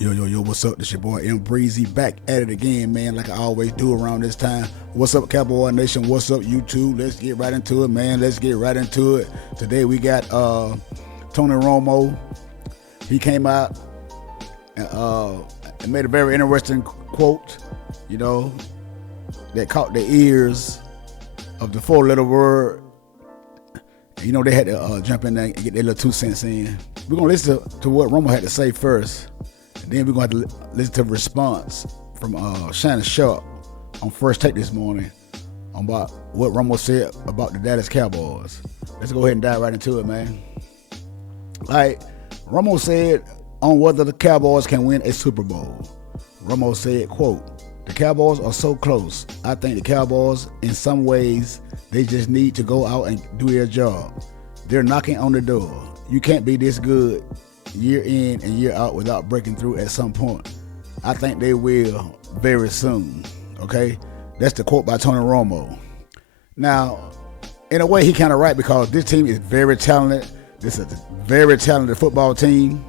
Yo, what's up? This your boy M Breezy back at it again, man, like I always do around this time. What's up, Cowboy Nation? What's up, YouTube? Let's get right into it, man. Let's get right into it. Today we got Tony Romo. He came out and made a very interesting quote, that caught the ears of the 4-letter word. And, they had to jump in there and get their little 2 cents in. We're going to listen to what Romo had to say first. And then we're going to have to listen to the response from Shannon Sharpe on First Take this morning about what Romo said about the Dallas Cowboys. Let's go ahead and dive right into it, man. Like Romo said on whether the Cowboys can win a Super Bowl. Romo said, quote, "The Cowboys are so close. I think the Cowboys, in some ways, they just need to go out and do their job. They're knocking on the door. You can't be this good year in and year out without breaking through at some point. I think they will very soon." Okay? That's the quote by Tony Romo. Now, in a way, he kind of right, because this team is very talented. This is a very talented football team.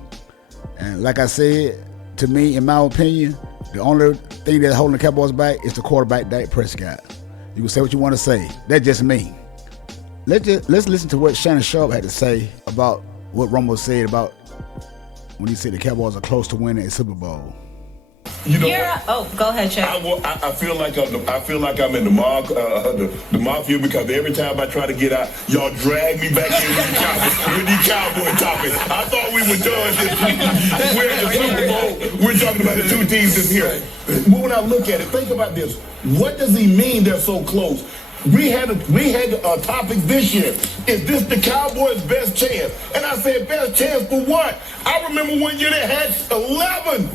And like I said, to me, in my opinion, the only thing that's holding the Cowboys back is the quarterback, Dak Prescott. You can say what you want to say. That's just me. Let's listen to what Shannon Sharpe had to say about what Romo said about when he said the Cowboys are close to winning a Super Bowl. Go ahead, Chuck. I feel like I'm in the mafia, because every time I try to get out, y'all drag me back in with these Cowboy topics. I thought we were done this week. We're in the Super Bowl. We're talking about the two teams that's here. But when I look at it, think about this. What does he mean they're so close? We had a topic this year. Is this the Cowboys' best chance? And I said, best chance for what? I remember one year they had 11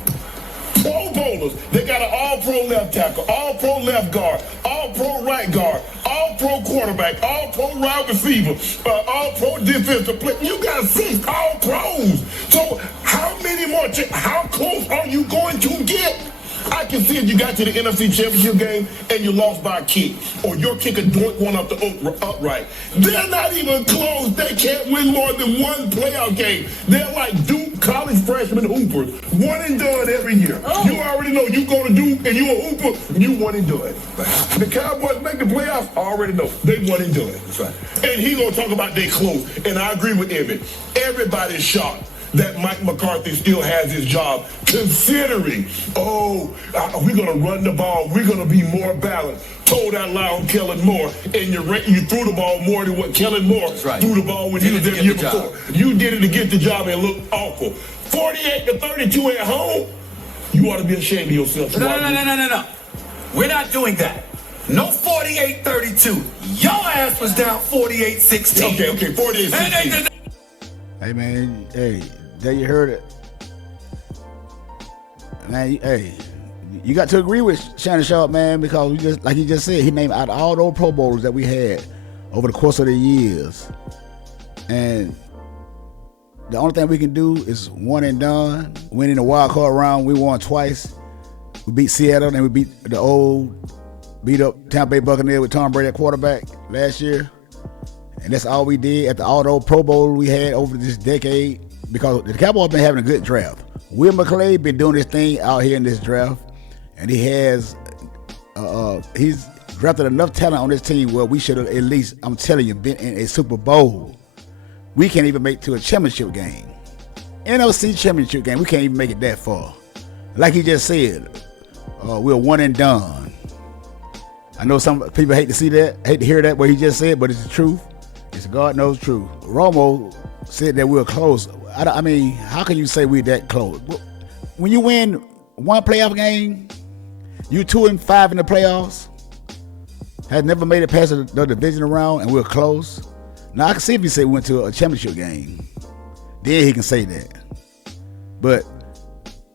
Pro Bowlers. They got an all-pro left tackle, all-pro left guard, all-pro right guard, all-pro quarterback, all-pro wide receiver, all-pro defensive player. You got 6 all-pros. So how many more? How close are you going to get? I can see if you got to the NFC Championship game and you lost by a kick, or your kicker doinked one up the upright. They're not even close. They can't win more than one playoff game. They're like Duke college freshman hoopers, one and done every year. Oh. You already know you go to Duke and you a hooper, you one and done. The Cowboys make the playoffs, I already know they one and done. That's right. And he gonna talk about they close, and I agree with Emmett. Everybody's shocked that Mike McCarthy still has his job, considering, we're going to run the ball, we're going to be more balanced. Told that lie on Kellen Moore, and you threw the ball more than what Kellen Moore threw the ball when he was there the year before. You did it to get the job and look awful. 48-32 at home, you ought to be ashamed of yourself. No. We're not doing that. No 48-32. Your ass was down 48-16. Okay, 48-16. Hey, man, there you heard it. Man, you got to agree with Shannon Sharpe, man, because like he just said, he named out all those Pro Bowlers that we had over the course of the years. And the only thing we can do is one and done. Winning the wild card round, we won twice. We beat Seattle, and we beat beat up Tampa Bay Buccaneers with Tom Brady at quarterback last year. And that's all we did at all those Pro Bowls we had over this decade, because the Cowboys been having a good draft. Will McClay been doing this thing out here in this draft, and he has he's drafted enough talent on this team where we should have at least, I'm telling you, been in a Super Bowl. We can't even make it to a championship game. NFC championship game, we can't even make it that far. Like he just said, we're one and done. I know some people hate to hear that, what he just said, but it's the truth. It's God knows truth. Romo said that we're close. I mean, how can you say we're that close? When you win one playoff game, you 2-5 in the playoffs, has never made it past the division round, and we're close. Now, I can see if he said we went to a championship game. Then he can say that. But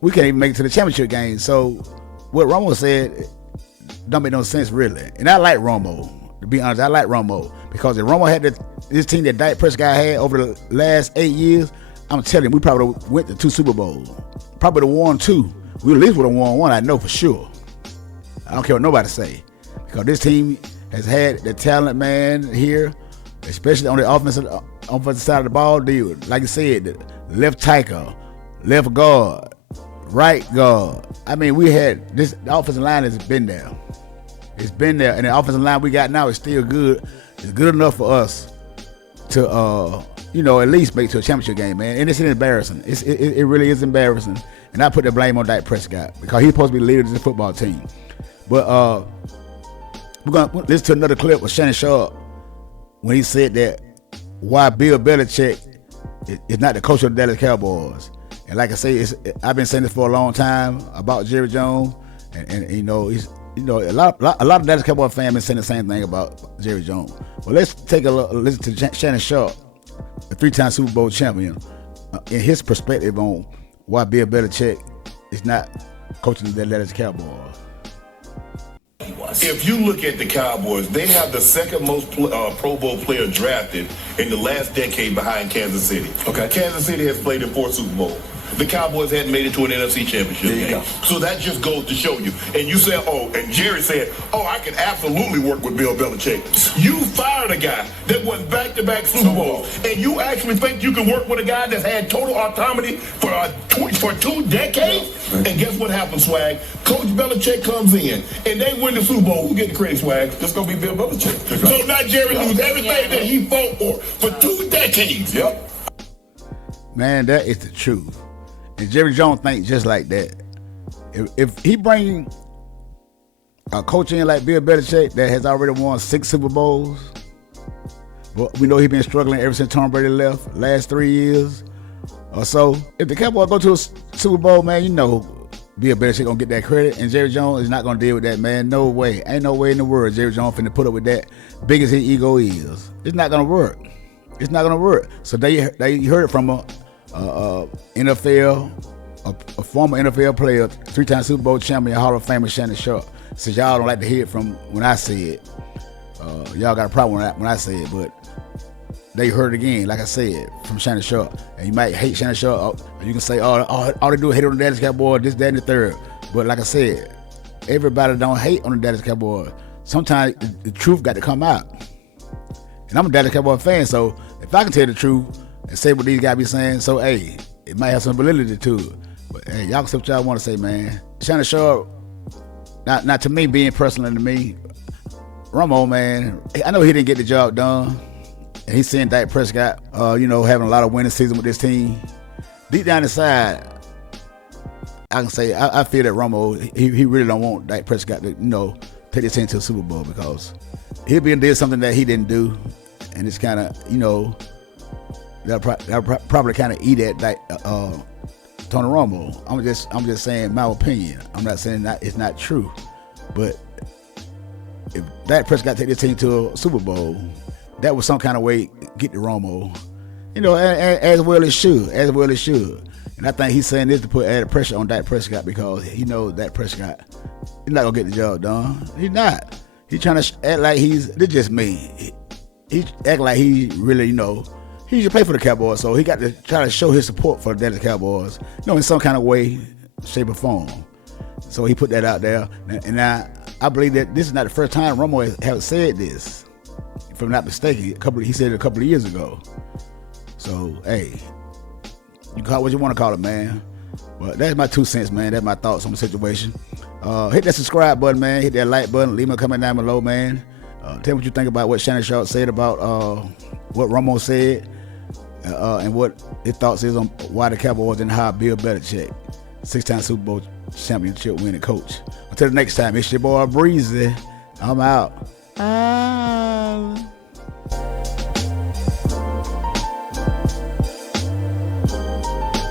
we can't even make it to the championship game. So what Romo said don't make no sense, really. And I like Romo. To be honest, I like Romo, because if Romo had this team that Dak Prescott had over the last 8 years, I'm telling you, we probably went to 2 Super Bowls. Probably won 2. We at least would have won 1, I know for sure. I don't care what nobody say, because this team has had the talent, man, here, especially on the offensive side of the ball. Like you said, the left tackle, left guard, right guard. I mean, we had this. The offensive line has been there. It's been there, and the offensive line we got now is still good. It's good enough for us to, at least make it to a championship game, man. And it's embarrassing. It really is embarrassing. And I put the blame on Dak Prescott because he's supposed to be the leader of the football team. But we're going to listen to another clip with Shannon Sharpe when he said that why Bill Belichick is not the coach of the Dallas Cowboys. And like I say, I've been saying this for a long time about Jerry Jones, and a lot of Dallas Cowboys fans been saying the same thing about Jerry Jones. Well, let's take a listen to Shannon Sharpe, a 3-time Super Bowl champion, in his perspective on why Bill Belichick is not coaching the Dallas Cowboys. If you look at the Cowboys, they have the second most Pro Bowl player drafted in the last decade behind Kansas City. Okay, Kansas City has played in 4 Super Bowls. The Cowboys hadn't made it to an NFC championship game. So that just goes to show you. And you said, and Jerry said, I can absolutely work with Bill Belichick. You fired a guy that won back-to-back Super Bowls. And you actually think you can work with a guy that's had total autonomy for 2 decades? And guess what happens, Swag? Coach Belichick comes in, and they win the Super Bowl. Who get the credit, Swag? It's going to be Bill Belichick. So now Jerry loses everything that he fought for 2 decades. Yep. Man, that is the truth. And Jerry Jones thinks just like that. If he bring a coach in like Bill Belichick that has already won 6 Super Bowls, but we know he's been struggling ever since Tom Brady left, last 3 years or so. If the Cowboys go to a Super Bowl, man, Bill Belichick gonna get that credit, and Jerry Jones is not gonna deal with that, man. No way. Ain't no way in the world Jerry Jones finna put up with that, big as his ego is. It's not gonna work. It's not gonna work. So they heard it from a NFL, a former NFL player, 3-time Super Bowl champion, Hall of Famer Shannon Sharpe. Since y'all don't like to hear it from when I say it, y'all got a problem when I say it, but they heard it again, like I said, from Shannon Sharpe. And you might hate Shannon Sharpe, or you can say, all they do is hate on the Dallas Cowboys, this, that, and the third. But like I said, everybody don't hate on the Dallas Cowboys. Sometimes the truth got to come out. And I'm a Dallas Cowboys fan, so if I can tell the truth and say what these guys be saying, so hey, it might have some validity to it. But hey, y'all can say what y'all want to say, man. Shannon Sharpe, not to me, being personal to me, Romo, man, I know he didn't get the job done. And he's seeing Dak Prescott, having a lot of winning season with this team. Deep down inside, I can say I feel that Romo, he really don't want Dak Prescott to, take this team to a Super Bowl, because he'll be did something that he didn't do, and it's kind of, that'll probably kind of eat at Tony Romo. I'm just saying my opinion. I'm not saying that it's not true, but if Dak Prescott take this team to a Super Bowl, that was some kind of way get to Romo, as well it should. And I think he's saying this to put added pressure on Dak Prescott, because he knows Dak Prescott, he's not gonna get the job done. He's not. He's trying to act like this just me. He act like he really, he should play for the Cowboys, so he got to try to show his support for the Dallas Cowboys, in some kind of way, shape, or form. So he put that out there, and I believe that this is not the first time Romo has said this. If I'm not mistaken, he said it a couple of years ago. So hey, you call it what you want to call it, man. Well, that's my 2 cents, man. That's my thoughts on the situation. Hit that subscribe button, man. Hit that like button. Leave me a comment down below, man. Tell me what you think about what Shannon Sharpe said about what Romo said, and what his thoughts is on why the Cowboys didn't hire Bill Belichick, 6-time Super Bowl championship winning coach. Until the next time, it's your boy Breezy. I'm out.